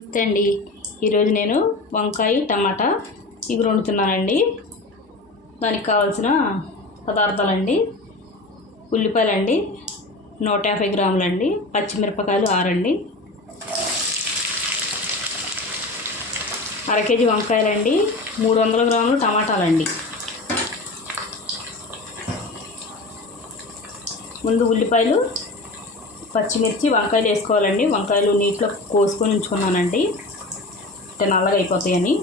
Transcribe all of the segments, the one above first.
నమస్తే అండి. ఈరోజు నేను వంకాయ టమాటా ఇవి వండుతున్నానండి. దానికి కావాల్సిన పదార్థాలండి: ఉల్లిపాయలండి 150 గ్రాములండి, పచ్చిమిరపకాయలు 6 అండి, అర కేజీ వంకాయలండి, 300 గ్రాములు టమాటాలండి. ముందు ఉల్లిపాయలు, పచ్చిమిర్చి, వంకాయలు వేసుకోవాలండి. వంకాయలు నీటిలో కోసుకొని ఉంచుకున్నానండి, అంటే నల్లగా అయిపోతాయని.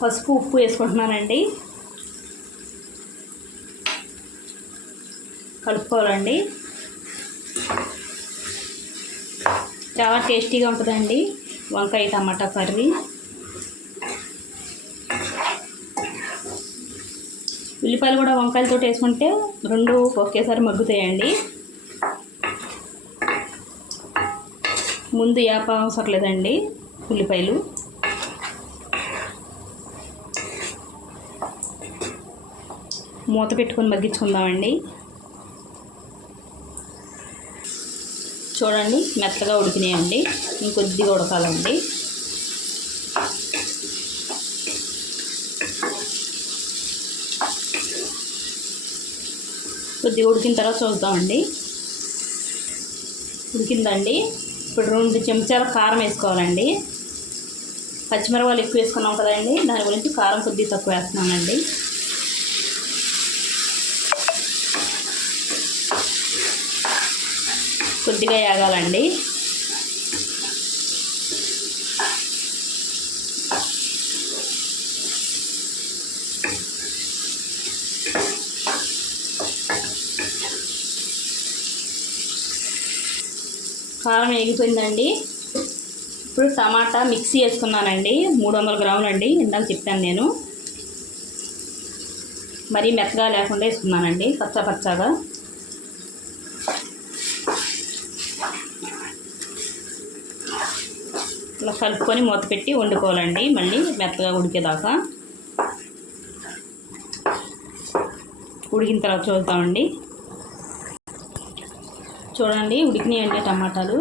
పసుపు, ఉప్పు వేసుకుంటున్నానండి. కలుపుకోవాలండి. చాలా టేస్టీగా ఉంటుందండి వంకాయ టమాటా కర్రీ. ఉల్లిపాయలు కూడా వంకాయలతో వేసుకుంటే రెండు ఒకేసారి మగ్గుతాయండి. ముందు యాప అవసరం లేదండి. ఉల్లిపాయలు మూత పెట్టుకొని మగ్గించుకుందామండి. చూడండి, మెత్తగా ఉడికినాయండి. ఇంకొద్దిగా ఉడకాలండి. కొద్దిగా ఉడికిన తర్వాత చూద్దామండి. ఉడికిందండి. ఇప్పుడు 2 చెంచాల కారం వేసుకోవాలండి. పచ్చిమిరపకాయలు ఎక్కువ వేసుకున్నాం కదండి, దాని గురించి కారం కొద్దిగా తక్కువ వేస్తున్నానండి. కొద్దిగా యాగాలండి. కారం వేగిపోయిందండి. ఇప్పుడు టమాటా మిక్సీ వేసుకున్నానండి. 300 గ్రాములండి. ఇందాక చెప్పాను నేను. మరీ మెత్తగా లేకుండా వేసుకున్నానండి, పచ్చగా. ఇలా కలుపుకొని మూత పెట్టి వండుకోవాలండి, మళ్ళీ మెత్తగా ఉడికేదాకా. ఉడికిన తర్వాత చూద్దామండి. చూడండి, ఉడికినాయండి టమాటాలు.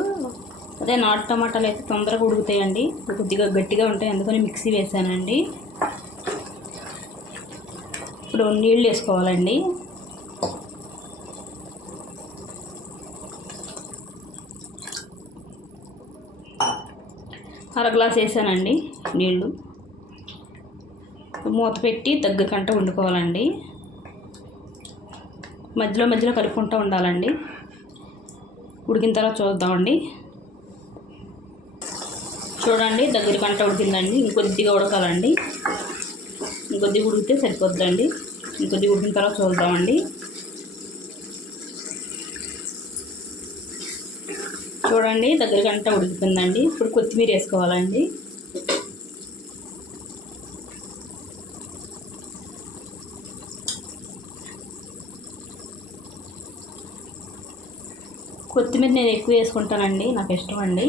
అదే నాటు టమాటాలు అయితే తొందరగా ఉడుకుతాయండి, కొద్దిగా గట్టిగా ఉంటాయి, అందుకని మిక్సీ వేసానండి. ఇప్పుడు నీళ్ళు వేసుకోవాలండి. అర గ్లాస్ వేసానండి నీళ్ళు. మూత పెట్టి దగ్గరకంట వండుకోవాలండి. మధ్యలో కలుపుకుంటూ ఉండాలండి. ఉడికిన తర్వాత చూద్దామండి. చూడండి, దగ్గరకంట ఉడికిందండి. ఇంకొద్దిగా ఉడకాలండి. ఇంకొద్దిగా ఉడికితే సరిపోద్దండి. ఇంకొద్దిగా ఉడికిన తర్వాత చూద్దామండి. చూడండి, దగ్గరకంట ఉడికిపోయిందండి. ఇప్పుడు కొత్తిమీర వేసుకోవాలండి. కొత్తిమీర నేను ఎక్కువ వేసుకుంటానండి, నాకు ఇష్టం అండి.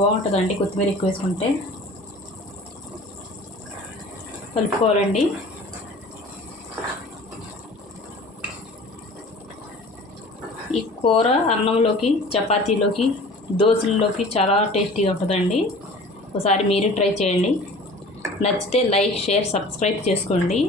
బాగుంటుందండి కొత్తిమీర ఎక్కువ వేసుకుంటే. కలుపుకోవాలండి. ఈ కూర అన్నంలోకి, చపాతీలోకి, దోశల్లోకి చాలా టేస్టీగా ఉంటుందండి. ఒకసారి మీరు ట్రై చేయండి. నచ్చితే లైక్, షేర్, సబ్స్క్రైబ్ చేసుకోండి.